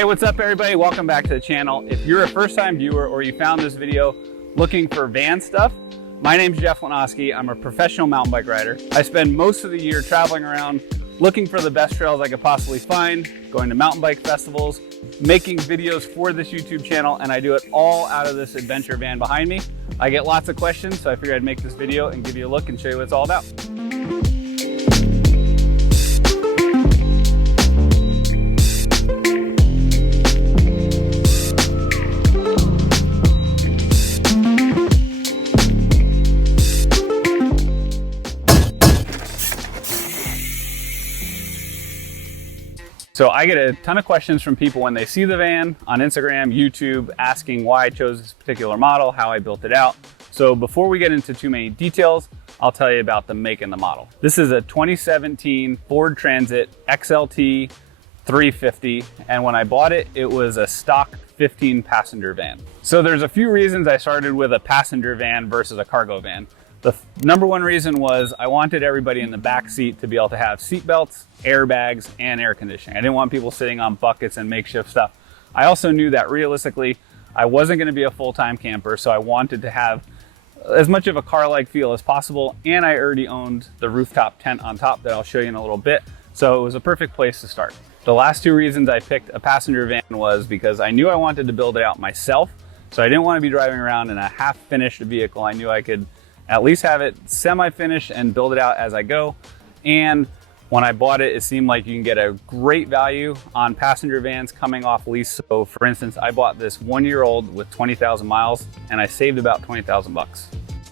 Hey, what's up everybody? Welcome back to the channel. If you're a first-time viewer or you found this video looking for van stuff, my name's Jeff Lanoski. I'm a professional mountain bike rider. I spend most of the year traveling around looking for the best trails I could possibly find, going to mountain bike festivals, making videos for this YouTube channel, and I do it all out of this adventure van behind me. I get lots of questions, so I figured I'd make this video and give you a look and show you what it's all about. So I get a ton of questions from people when they see the van on Instagram, YouTube, asking why I chose this particular model, how I built it out. So before we get into too many details, I'll tell you about the make and the model. This is a 2017 Ford Transit XLT 350, and when I bought it, it was a stock 15 passenger van. So there's a few reasons I started with a passenger van versus a cargo van. The number one reason was I wanted everybody in the back seat to be able to have seat belts, airbags, and air conditioning. I didn't want people sitting on buckets and makeshift stuff. I also knew that realistically, I wasn't gonna be a full-time camper, so I wanted to have as much of a car-like feel as possible, and I already owned the rooftop tent on top that I'll show you in a little bit, so it was a perfect place to start. The last two reasons I picked a passenger van was because I knew I wanted to build it out myself, so I didn't want to be driving around in a half-finished vehicle. I knew I could at least have it semi-finished and build it out as I go. And when I bought it, it seemed like you can get a great value on passenger vans coming off lease. So for instance, I bought this 1-year-old with 20,000 miles and I saved about 20,000 bucks.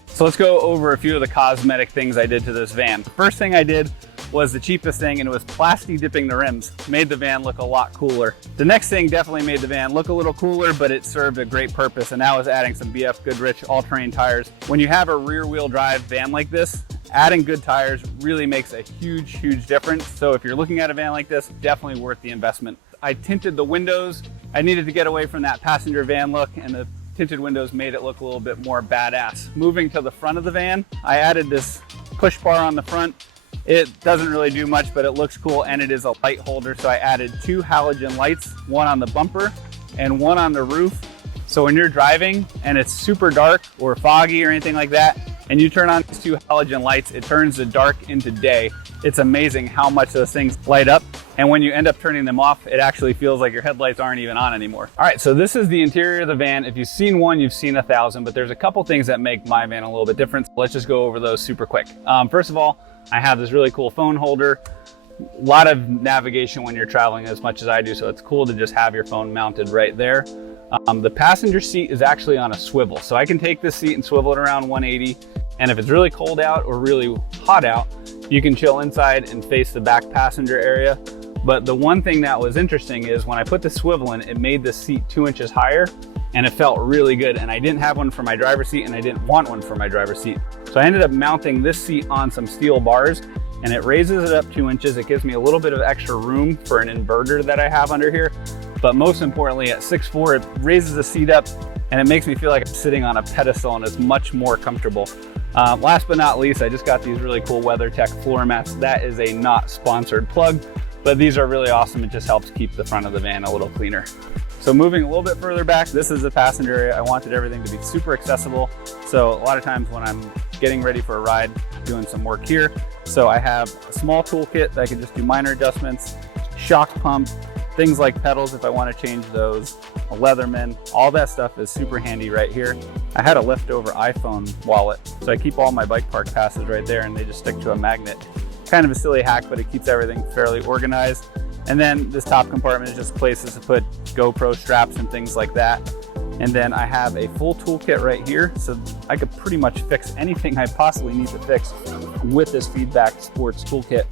So let's go over a few of the cosmetic things I did to this van. First thing I did was the cheapest thing, and it was plasti dipping the rims. Made the van look a lot cooler. The next thing definitely made the van look a little cooler, but it served a great purpose, and that was adding some BF Goodrich all-terrain tires. When you have a rear-wheel drive van like this, adding good tires really makes a huge, huge difference. So if you're looking at a van like this, definitely worth the investment. I tinted the windows. I needed to get away from that passenger van look, and the tinted windows made it look a little bit more badass. Moving to the front of the van, I added this push bar on the front. It doesn't really do much, but it looks cool, and it is a light holder. So I added 2 halogen lights, one on the bumper and one on the roof. So when you're driving and it's super dark or foggy or anything like that, and you turn on these 2 halogen lights, it turns the dark into day. It's amazing how much those things light up. And when you end up turning them off, it actually feels like your headlights aren't even on anymore. All right, so this is the interior of the van. If you've seen one, you've seen 1,000, but there's a couple things that make my van a little bit different. So let's just go over those super quick. First of all, I have this really cool phone holder. A lot of navigation when you're traveling as much as I do, so it's cool to just have your phone mounted right there. The passenger seat is actually on a swivel, so I can take this seat and swivel it around 180, and if it's really cold out or really hot out, you can chill inside and face the back passenger area. But the one thing that was interesting is when I put the swivel in, it made the seat 2 inches higher, and it felt really good. And I didn't have one for my driver's seat, and I didn't want one for my driver's seat. So I ended up mounting this seat on some steel bars, and it raises it up 2 inches. It gives me a little bit of extra room for an inverter that I have under here. But most importantly, at 6'4", it raises the seat up, and it makes me feel like I'm sitting on a pedestal, and it's much more comfortable. Last but not least, I just got these really cool WeatherTech floor mats. That is a not sponsored plug, but these are really awesome. It just helps keep the front of the van a little cleaner. So moving a little bit further back, this is the passenger area. I wanted everything to be super accessible. So a lot of times when I'm getting ready for a ride, doing some work here, so I have a small toolkit that I can just do minor adjustments, shock pump, things like pedals if I want to change those, a Leatherman, all that stuff is super handy right here. I had a leftover iPhone wallet, so I keep all my bike park passes right there, and they just stick to a magnet. Kind of a silly hack, but it keeps everything fairly organized. And then this top compartment is just places to put GoPro straps and things like that. And then I have a full toolkit right here, so I could pretty much fix anything I possibly need to fix with this Feedback Sports toolkit.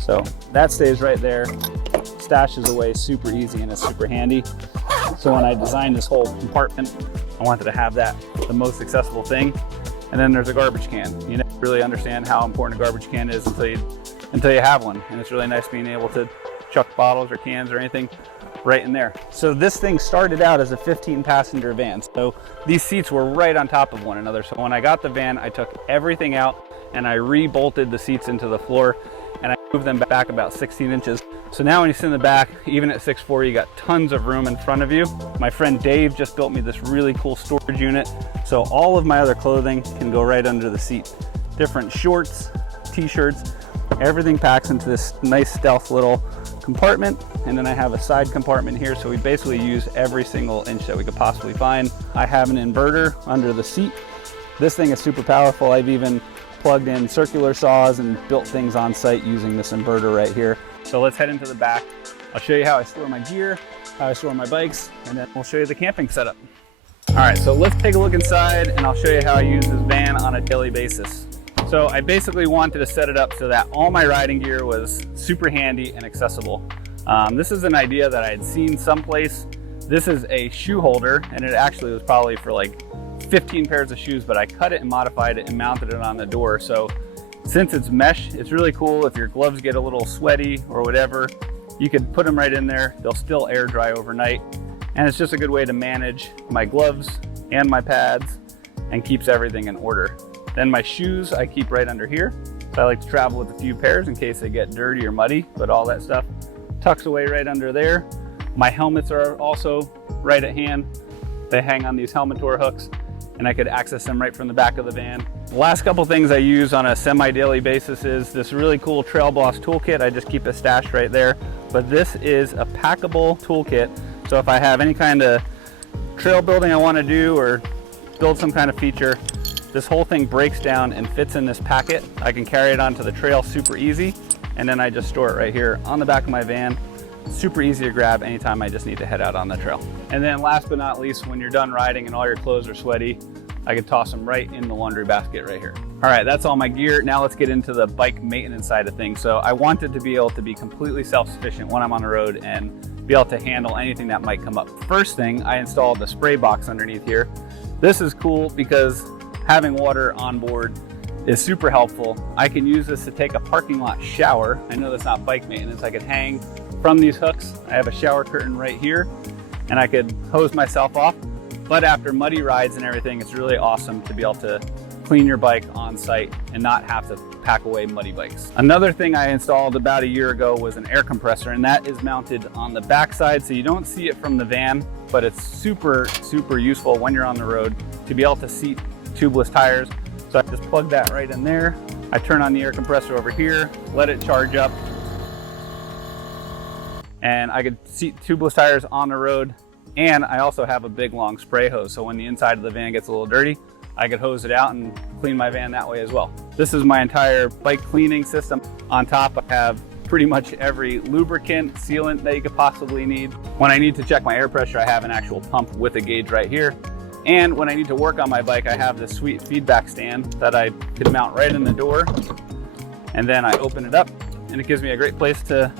So that stays right there, stashes away super easy, and it's super handy. So when I designed this whole compartment, I wanted to have that the most accessible thing. And then there's a garbage can. You never really understand how important a garbage can is until you have one. And it's really nice being able to chuck bottles or cans or anything right in there. So this thing started out as a 15 passenger van. So these seats were right on top of one another. So when I got the van, I took everything out and I re-bolted the seats into the floor. And I move them back about 16 inches. So now when you sit in the back, even at 6'4", you got tons of room in front of you. My friend Dave just built me this really cool storage unit. So all of my other clothing can go right under the seat. Different shorts, t-shirts, everything packs into this nice stealth little compartment. And then I have a side compartment here. So we basically use every single inch that we could possibly find. I have an inverter under the seat. This thing is super powerful. I've even plugged in circular saws and built things on site using this inverter right here. So let's head into the back. I'll show you how I store my gear, how I store my bikes, and then we'll show you the camping setup. All right, so let's take a look inside and I'll show you how I use this van on a daily basis. So I basically wanted to set it up so that all my riding gear was super handy and accessible. This is an idea that I had seen someplace. This is a shoe holder, and it actually was probably for like 15 pairs of shoes, but I cut it and modified it and mounted it on the door. So since it's mesh, it's really cool. If your gloves get a little sweaty or whatever, you could put them right in there. They'll still air dry overnight. And it's just a good way to manage my gloves and my pads and keeps everything in order. Then my shoes I keep right under here. So I like to travel with a few pairs in case they get dirty or muddy, but all that stuff tucks away right under there. My helmets are also right at hand. They hang on these Helmetor hooks, and I could access them right from the back of the van. The last couple things I use on a semi-daily basis is this really cool Trail Boss toolkit. I just keep it stashed right there. But this is a packable toolkit. So if I have any kind of trail building I want to do or build some kind of feature, this whole thing breaks down and fits in this packet. I can carry it onto the trail super easy, and then I just store it right here on the back of my van. Super easy to grab anytime I just need to head out on the trail. And then last but not least, when you're done riding and all your clothes are sweaty, I could toss them right in the laundry basket right here. All right, that's all my gear. Now let's get into the bike maintenance side of things. So I wanted to be able to be completely self-sufficient when I'm on the road and be able to handle anything that might come up. First thing, I installed the spray box underneath here. This is cool because having water on board is super helpful. I can use this to take a parking lot shower. I know that's not bike maintenance. I could hang from these hooks. I have a shower curtain right here, and I could hose myself off. But after muddy rides and everything, it's really awesome to be able to clean your bike on site and not have to pack away muddy bikes. Another thing I installed about a year ago was an air compressor, and that is mounted on the backside, so you don't see it from the van, but it's super, super useful when you're on the road to be able to seat tubeless tires. So I just plug that right in there. I turn on the air compressor over here, let it charge up, and I could seat tubeless tires on the road. And I also have a big long spray hose, so when the inside of the van gets a little dirty, I could hose it out and clean my van that way as well. This is my entire bike cleaning system. On top, I have pretty much every lubricant, sealant that you could possibly need. When I need to check my air pressure, I have an actual pump with a gauge right here. And when I need to work on my bike, I have this sweet feedback stand that I could mount right in the door. And then I open it up, and it gives me a great place to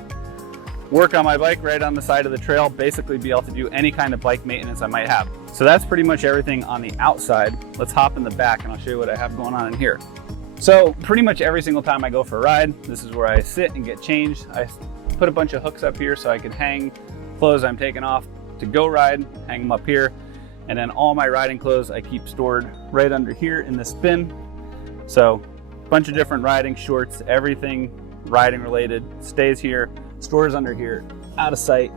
work on my bike right on the side of the trail, basically be able to do any kind of bike maintenance I might have. So that's pretty much everything on the outside. Let's hop in the back and I'll show you what I have going on in here. So pretty much every single time I go for a ride, this is where I sit and get changed. I put a bunch of hooks up here so I can hang clothes I'm taking off to go ride, hang them up here. And then all my riding clothes I keep stored right under here in this bin. So a bunch of different riding shorts, everything riding related stays here. Stores under here, out of sight,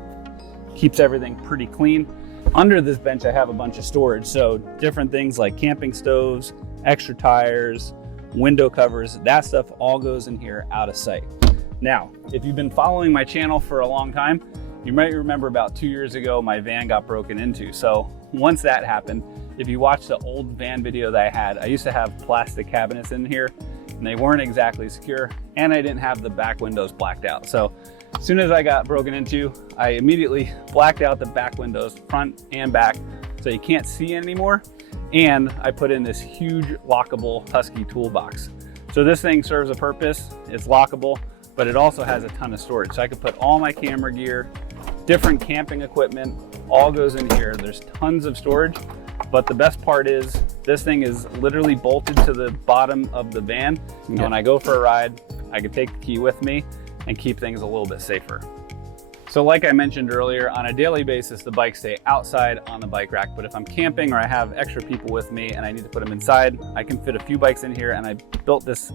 keeps everything pretty clean. Under this bench, I have a bunch of storage. So different things like camping stoves, extra tires, window covers, that stuff all goes in here out of sight. Now, if you've been following my channel for a long time, you might remember about 2 years ago, my van got broken into. So once that happened, if you watch the old van video that I had, I used to have plastic cabinets in here and they weren't exactly secure, and I didn't have the back windows blacked out. So as soon as I got broken into, I immediately blacked out the back windows, front and back, so you can't see anymore. And I put in this huge lockable Husky toolbox. So this thing serves a purpose. It's lockable, but it also has a ton of storage. So I could put all my camera gear, different camping equipment, all goes in here. There's tons of storage, but the best part is this thing is literally bolted to the bottom of the van. And when I go for a ride, I could take the key with me and keep things a little bit safer. So like I mentioned earlier, on a daily basis, the bikes stay outside on the bike rack, but if I'm camping or I have extra people with me and I need to put them inside, I can fit a few bikes in here, and I built this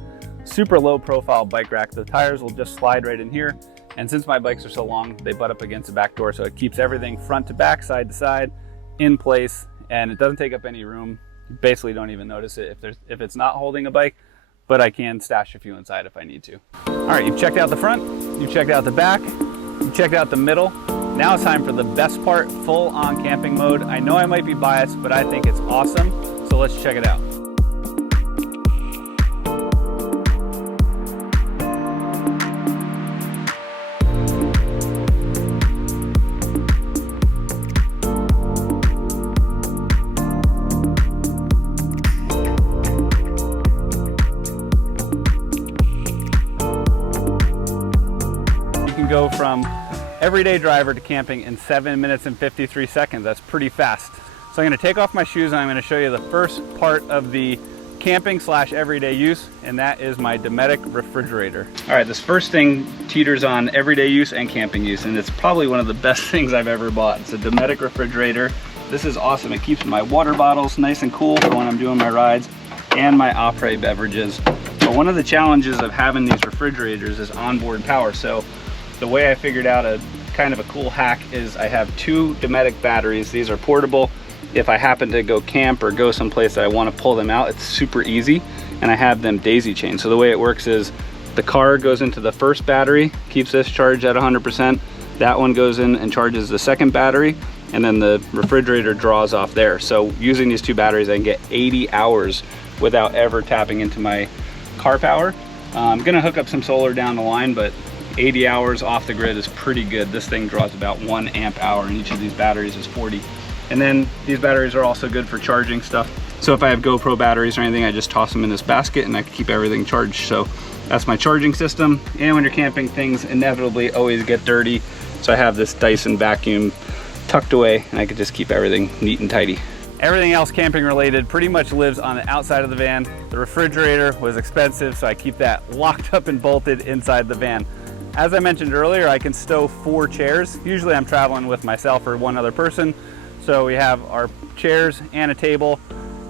super low profile bike rack. The tires will just slide right in here. And since my bikes are so long, they butt up against the back door. So it keeps everything front to back, side to side in place, and it doesn't take up any room. You basically don't even notice it if it's not holding a bike, but I can stash a few inside if I need to. All right, you've checked out the front, you've checked out the back, you've checked out the middle. Now it's time for the best part, full on camping mode. I know I might be biased, but I think it's awesome. So let's check it out. Go from everyday driver to camping in 7 minutes and 53 seconds. That's pretty fast. So I'm going to take off my shoes and I'm going to show you the first part of the camping / everyday use, and that is my Dometic refrigerator. All right, this first thing teeters on everyday use and camping use, and it's probably one of the best things I've ever bought. It's a Dometic refrigerator. This is awesome. It keeps my water bottles nice and cool for when I'm doing my rides, and my après beverages. But one of the challenges of having these refrigerators is onboard power. So the way I figured out a kind of a cool hack is I have 2 Dometic batteries. These are portable. If I happen to go camp or go someplace that I want to pull them out, it's super easy, and I have them daisy chained. So the way it works is the car goes into the first battery, keeps this charged at 100%. That one goes in and charges the second battery, and then the refrigerator draws off there. So using these 2 batteries, I can get 80 hours without ever tapping into my car power. I'm gonna hook up some solar down the line, but 80 hours off the grid is pretty good. This thing draws about 1 amp hour, and each of these batteries is 40. And then these batteries are also good for charging stuff. So if I have GoPro batteries or anything, I just toss them in this basket and I can keep everything charged. So that's my charging system. And when you're camping, things inevitably always get dirty. So I have this Dyson vacuum tucked away, and I can just keep everything neat and tidy. Everything else camping related pretty much lives on the outside of the van. The refrigerator was expensive, so I keep that locked up and bolted inside the van. As I mentioned earlier, I can stow 4 chairs. Usually I'm traveling with myself or one other person. So we have our chairs and a table.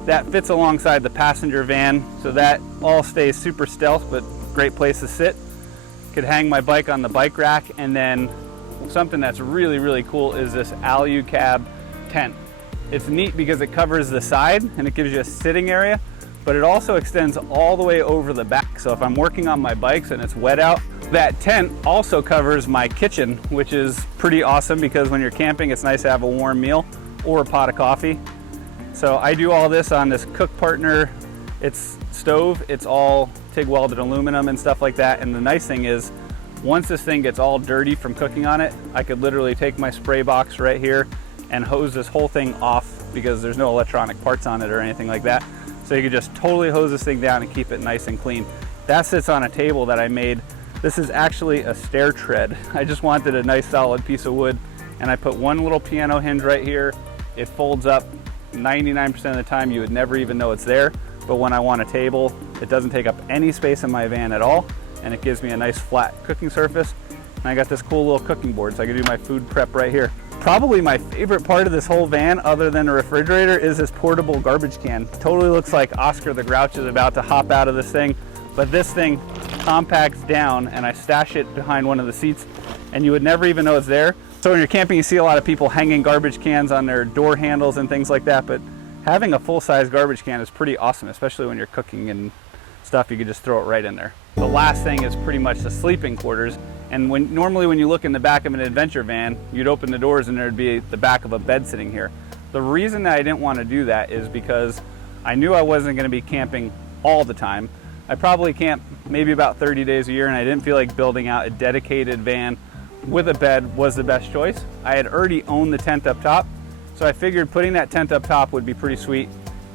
That fits alongside the passenger van, so that all stays super stealth, but great place to sit. Could hang my bike on the bike rack, and then something that's really, really cool is this alu-cab tent. It's neat because it covers the side and it gives you a sitting area, but it also extends all the way over the back. So if I'm working on my bikes and it's wet out, that tent also covers my kitchen, which is pretty awesome because when you're camping, it's nice to have a warm meal or a pot of coffee. So I do all this on this Cook Partner. It's stove, it's all TIG welded aluminum and stuff like that. And the nice thing is, once this thing gets all dirty from cooking on it, I could literally take my spray box right here and hose this whole thing off because there's no electronic parts on it or anything like that. So you could just totally hose this thing down and keep it nice and clean. That sits on a table that I made. This is actually a stair tread. I just wanted a nice solid piece of wood, and I put one little piano hinge right here. It folds up. 99% of the time you would never even know it's there, but when I want a table, it doesn't take up any space in my van at all, and it gives me a nice flat cooking surface. And I got this cool little cooking board, so I can do my food prep right here. Probably my favorite part of this whole van, other than a refrigerator, is this portable garbage can. Totally looks like Oscar the Grouch is about to hop out of this thing, but this thing compacts down and I stash it behind one of the seats, and you would never even know it's there. So when you're camping, you see a lot of people hanging garbage cans on their door handles and things like that, but having a full-size garbage can is pretty awesome, especially when you're cooking and stuff. You can just throw it right in there. The last thing is pretty much the sleeping quarters. And normally when you look in the back of an adventure van, you'd open the doors and there'd be the back of a bed sitting here. The reason that I didn't want to do that is because I knew I wasn't going to be camping all the time. I probably camp maybe about 30 days a year, and I didn't feel like building out a dedicated van with a bed was the best choice. I had already owned the tent up top, so I figured putting that tent up top would be pretty sweet.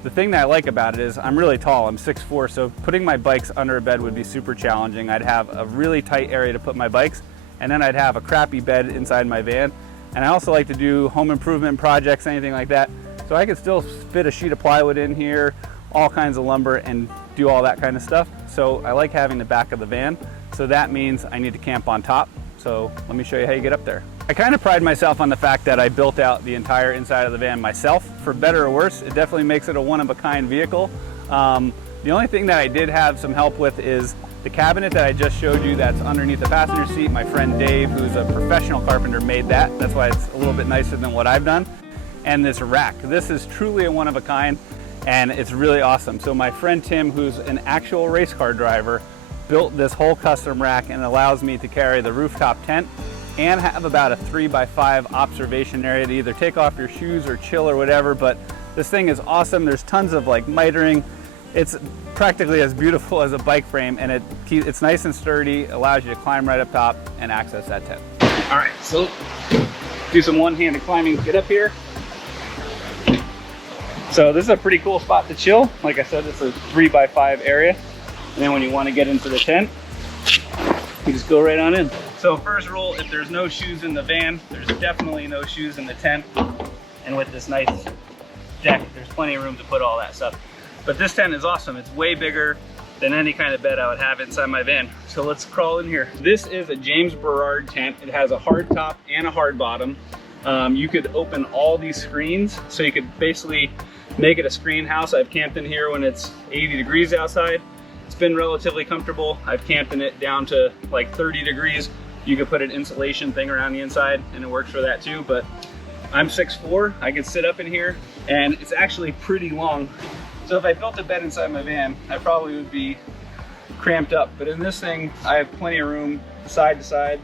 The thing that I like about it is I'm really tall, I'm 6'4", so putting my bikes under a bed would be super challenging. I'd have a really tight area to put my bikes, and then I'd have a crappy bed inside my van. And I also like to do home improvement projects, anything like that. So I could still fit a sheet of plywood in here, all kinds of lumber, and do all that kind of stuff. So I like having the back of the van. So that means I need to camp on top. So let me show you how you get up there. I kind of pride myself on the fact that I built out the entire inside of the van myself. For better or worse, it definitely makes it a one-of-a-kind vehicle. The only thing that I did have some help with is The cabinet that I just showed you that's underneath the passenger seat, my friend Dave, who's a professional carpenter, made that. That's why it's a little bit nicer than what I've done. And this rack, this is truly a one of a kind, and it's really awesome. So my friend Tim, who's an actual race car driver, built this whole custom rack, and allows me to carry the rooftop tent and have about a 3x5 observation area to either take off your shoes or chill or whatever. But this thing is awesome. There's tons of like mitering. It's practically as beautiful as a bike frame, and it's nice and sturdy, allows you to climb right up top and access that tent. All right, so do some one-handed climbing to get up here. So this is a pretty cool spot to chill. Like I said, it's a 3x5 area. And then when you want to get into the tent, you just go right on in. So first rule, if there's no shoes in the van, there's definitely no shoes in the tent. And with this nice deck, there's plenty of room to put all that stuff. But this tent is awesome. It's way bigger than any kind of bed I would have inside my van. So let's crawl in here. This is a James Berard tent. It has a hard top and a hard bottom. You could open all these screens, so you could basically make it a screen house. I've camped in here when it's 80 degrees outside. It's been relatively comfortable. I've camped in it down to like 30 degrees. You could put an insulation thing around the inside and it works for that too. But I'm 6'4", I can sit up in here, and it's actually pretty long. So if I built a bed inside my van, I probably would be cramped up. But in this thing, I have plenty of room side to side,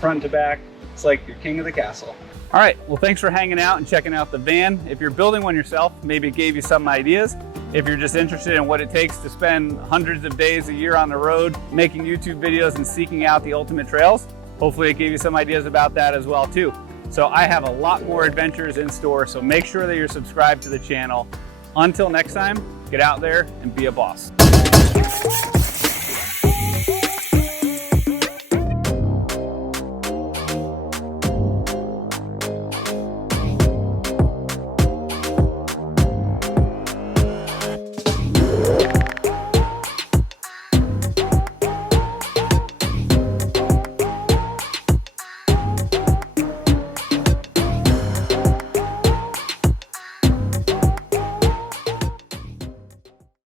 front to back. It's like you're king of the castle. All right, well, thanks for hanging out and checking out the van. If you're building one yourself, maybe it gave you some ideas. If you're just interested in what it takes to spend hundreds of days a year on the road, making YouTube videos and seeking out the ultimate trails, hopefully it gave you some ideas about that as well too. So I have a lot more adventures in store, so make sure that you're subscribed to the channel. Until next time, get out there and be a boss.